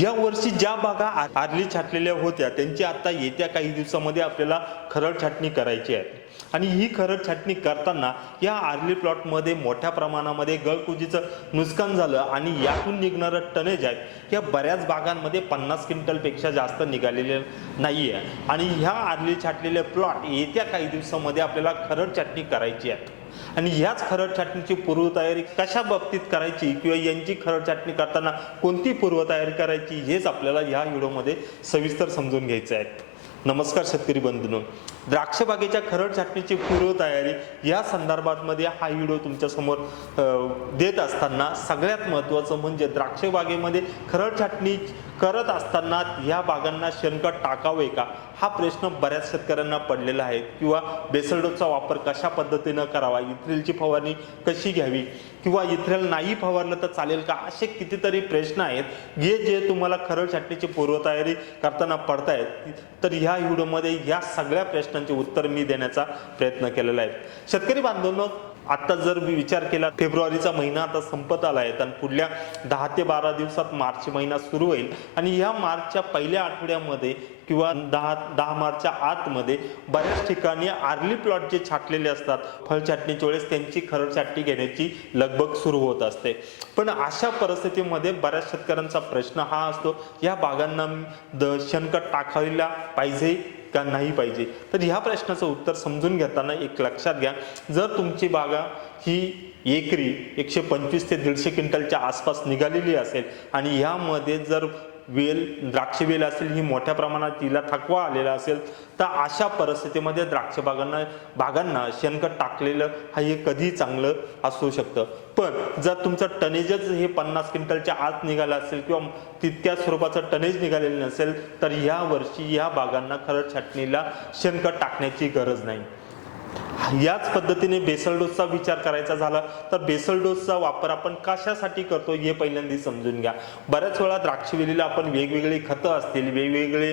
या वर्षी ज्या बागा आ- आरली छाटलेल्या होत्या त्यांची आता येत्या काही दिवसामध्ये आपल्याला खरड छाटणी करायची आहे. आणि ही खरड छाटणी करताना या आर्ली प्लॉटमध्ये मोठ्या प्रमाणामध्ये गळकुजीचं नुकसान झालं आणि यातून निघणारं टनेज आहे या बऱ्याच बागांमध्ये पन्नास क्विंटलपेक्षा जास्त निघालेले नाही आहे आणि ह्या आर्ली छाटलेले प्लॉट येत्या काही दिवसामध्ये आपल्याला खरड छाटणी करायची आहे. आणि ह्याच खरड छाटणीची पूर्वतयारी कशा बाबतीत करायची किंवा यांची खरड छाटणी करताना कोणती पूर्वतयारी करायची हेच आपल्याला ह्या व्हिडिओमध्ये सविस्तर समजून घ्यायचं आहे. नमस्कार शेतकरी बंधूंनो. द्राक्षबागेच्या खरड छाटणीची पूर्वतयारी या संदर्भातमध्ये हा व्हिडिओ तुमच्यासमोर देत असताना सगळ्यात महत्त्वाचं म्हणजे द्राक्षबागेमध्ये खरड छाटणी करत असताना ह्या बागांना शेणखत टाकावे का? हा प्रश्न बऱ्याच शेतकऱ्यांना पडलेला आहे. किंवा बेसल्डोचा वापर कशा पद्धतीनं करावा? इथ्रेलची फवारणी कशी घ्यावी? किंवा इथ्रेल नाही फवारलं तर चालेल का? असे कितीतरी प्रश्न आहेत. जे जे तुम्हाला खरड छाटणीची पूर्वतयारी करताना पडतायत तर ह्या व्हिडिओमध्ये या सगळ्या प्रश्न प्रश्नांचे उत्तर मी देण्याचा प्रयत्न केलेला आहे. शेतकरी बांधवांनो आता जर मी विचार केला फेब्रुवारीचा महिना आता संपत आला आहे. आणि पुढल्या दहा ते बारा दिवसात मार्च महिना सुरू होईल. आणि ह्या मार्चच्या पहिल्या आठवड्यामध्ये किंवा दहा दहा मार्चच्या आतमध्ये बऱ्याच ठिकाणी आर्ली प्लॉट जे छाटलेले असतात फळ छाटणीच्या वेळेस त्यांची खरड छाटणी घेण्याची लगबग सुरू होत असते. पण अशा परिस्थितीमध्ये बऱ्याच शेतकऱ्यांचा प्रश्न हा असतो या बागांना द शेणखत टाकायला पाहिजे का नाही पाहिजे? तर ह्या प्रश्नाचं उत्तर समजून घेताना एक लक्षात घ्या. जर तुमची बागा ही एकरी एकशे पंचवीस ते दीडशे क्विंटलच्या आसपास निघालेली असेल आणि ह्यामध्ये जर वेल द्राक्ष वेल असेल ही मोठ्या प्रमाणात तिला थकवा आलेला असेल तर अशा परिस्थितीमध्ये द्राक्ष बागांना बागांना शेणखत टाकलेलं हा हे कधीही चांगलं असू शकतं. पण जर तुमचं टनेजच हे पन्नास क्विंटलच्या आत निघालं असेल किंवा तितक्या स्वरूपाचं टनेज निघालेलं नसेल तर ह्या वर्षी ह्या बागांना खरं छाटणीला शेणखत टाकण्याची गरज नाही. याच पद्धतीने बेसल डोसचा विचार करायचा झाला तर बेसल डोसचा वापर आपण कशासाठी करतो हे पहिल्यांदा समजून घ्या. बऱ्याच वेळा द्राक्षवेलीला आपण वेगवेगळी खतं असतील वेगवेगळे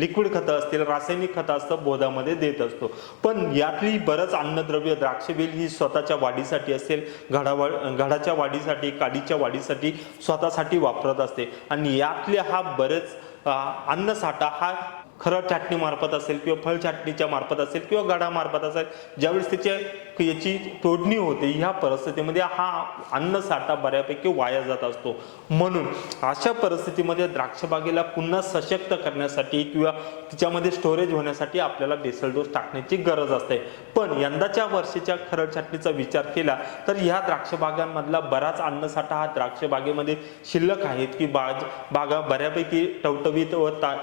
लिक्विड खतं असतील रासायनिक खतं असतं बोधामध्ये देत असतो. पण यातली बरंच अन्नद्रव्य द्राक्षवेल ही स्वतःच्या वाढीसाठी असेल घडावा घडाच्या वाढीसाठी काडीच्या वाढीसाठी स्वतःसाठी वापरत असते. आणि यातले हा बरेच अन्नसाठा हा खरं चाटणी मार्फत असेल किंवा फळ छाटणीच्या मार्फत असेल किंवा गाडा मार्फत असेल ज्यावेळेस तिचे याची तोडणी होते ह्या परिस्थितीमध्ये हा अन्नसाठा बऱ्यापैकी वाया जात असतो. म्हणून अशा परिस्थितीमध्ये द्राक्षबागेला पुन्हा सशक्त करण्यासाठी किंवा तिच्यामध्ये स्टोरेज होण्यासाठी आपल्याला बेसल डोस टाकण्याची गरज असते. पण यंदाच्या वर्षीच्या खरड छाटणीचा विचार केला तर ह्या द्राक्षबागांमधला बराच अन्नसाठा हा द्राक्षबागेमध्ये शिल्लक आहेत की बाज बागा बऱ्यापैकी टवटवीत व ता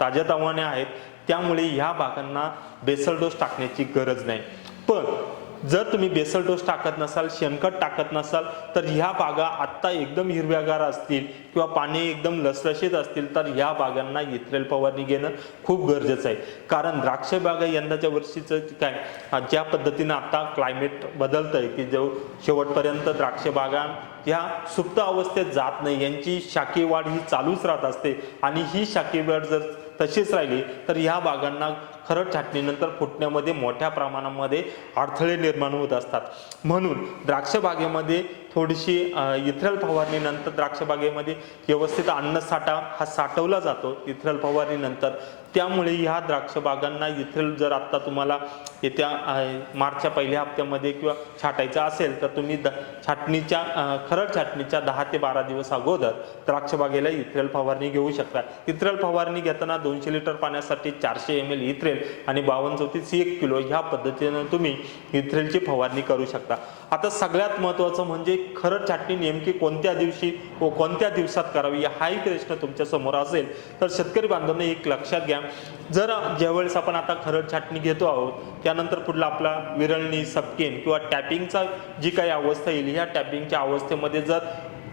ताज्या तवाने आहेत. त्यामुळे ह्या बागांना बेसल डोस टाकण्याची गरज नाही. पण जर तुम्ही बेसल डोस टाकत नसाल शेणखत टाकत नसाल तर ह्या बागा आत्ता एकदम हिरव्यागार असतील किंवा पाणी एकदम लसलशीत असतील तर ह्या बागांना इथरेल फवारणी घेणं खूप गरजेचं आहे. कारण द्राक्ष बागा यंदाच्या वर्षीचं काय ज्या पद्धतीनं आता क्लायमेट बदलतं आहे की जो शेवटपर्यंत द्राक्ष बागा ह्या सुप्त अवस्थेत जात नाही यांची शाखी वाढ ही चालूच राहत असते. आणि ही शाखी वाढ जर तशीच राहिली तर ह्या बागांना खरड छाटणीनंतर फुटण्यामध्ये मोठ्या प्रमाणामध्ये अडथळे निर्माण होत असतात. म्हणून द्राक्ष बागेमध्ये थोडीशी इथरल फवारणीनंतर द्राक्षबागेमध्ये व्यवस्थित अन्नसाठा हा साठवला जातो इथरल फवारणीनंतर त्यामुळे ह्या द्राक्षबागांना इथरल जर आत्ता तुम्हाला येत्या मार्चच्या पहिल्या हप्त्यामध्ये किंवा छाटायचं असेल तर तुम्ही द छाटणीच्या खरड छाटणीच्या दहा ते बारा दिवस अगोदर द्राक्षबागेला इथ्रेल फवारणी घेऊ शकता. इथ्रेल फवारणी घेताना दोनशे लिटर पाण्यासाठी चारशे एम एल इथ्रेल आणि बावन्न चौतीस एक किलो ह्या पद्धतीनं तुम्ही इथ्रेलची फवारणी करू शकता. आता सगळ्यात महत्त्वाचं म्हणजे खरड छाटणी नेमकी कोणत्या दिवशी व कोणत्या दिवसात करावी? हाही प्रश्न तुमच्यासमोर असेल. तर शेतकरी बांधवांनी एक लक्षात घ्या. जर ज्यावेळेस आपण आता खरड छाटणी घेतो आहोत त्यानंतर पुढला आपला विरळणी सपकेन किंवा टॅपिंगचा जी काही अवस्था येईल ह्या टॅपिंगच्या अवस्थेमध्ये जर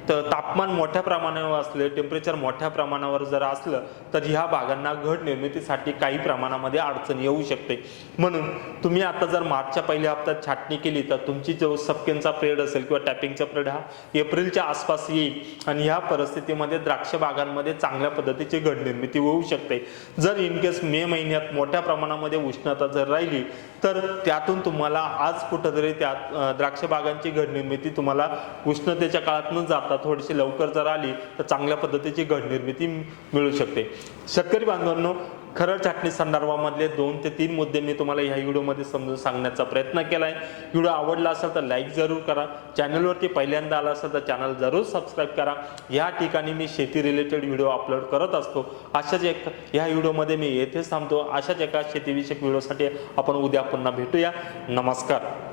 तर तापमान मोठ्या प्रमाणावर असले टेम्परेचर मोठ्या प्रमाणावर जर असलं तर ह्या बागांना घट निर्मितीसाठी काही प्रमाणामध्ये अडचण येऊ शकते. म्हणून तुम्ही आता जर मार्चच्या पहिल्या हप्त्यात छाटणी केली तर तुमची जो सपकेनचा पिरियड असेल किंवा टॅपिंगचा पिरियड हा एप्रिलच्या आसपास येईल आणि ह्या परिस्थितीमध्ये द्राक्ष बागांमध्ये चांगल्या पद्धतीची घट निर्मिती होऊ शकते. जर इनकेस मे महिन्यात मोठ्या प्रमाणामध्ये उष्णता जर राहिली तर त्यातून तुम्हाला आज कुठंतरी त्या द्राक्ष बागांची घडनिर्मिती तुम्हाला उष्णतेच्या काळात न जाता थोडीशी लवकर जर आली तर चांगल्या पद्धतीची घडनिर्मिती मिळू शकते. शेतकरी बांधवांनो खरं छाटणी संदर्भामधले दोन ते तीन मुद्दे मी तुम्हाला ह्या व्हिडिओमध्ये समजून सांगण्याचा प्रयत्न केला आहे व्हिडिओ आवडला असेल तर लाईक जरूर करा. चॅनलवरती पहिल्यांदा आला असेल तर चॅनल जरूर सबस्क्राईब करा. या ठिकाणी मी शेती रिलेटेड व्हिडिओ अपलोड करत असतो. अशाच एक ह्या व्हिडिओमध्ये मी येथेच थांबतो. अशाच एका शेतीविषयक व्हिडिओसाठी आपण उद्या पुन्हा भेटूया. नमस्कार.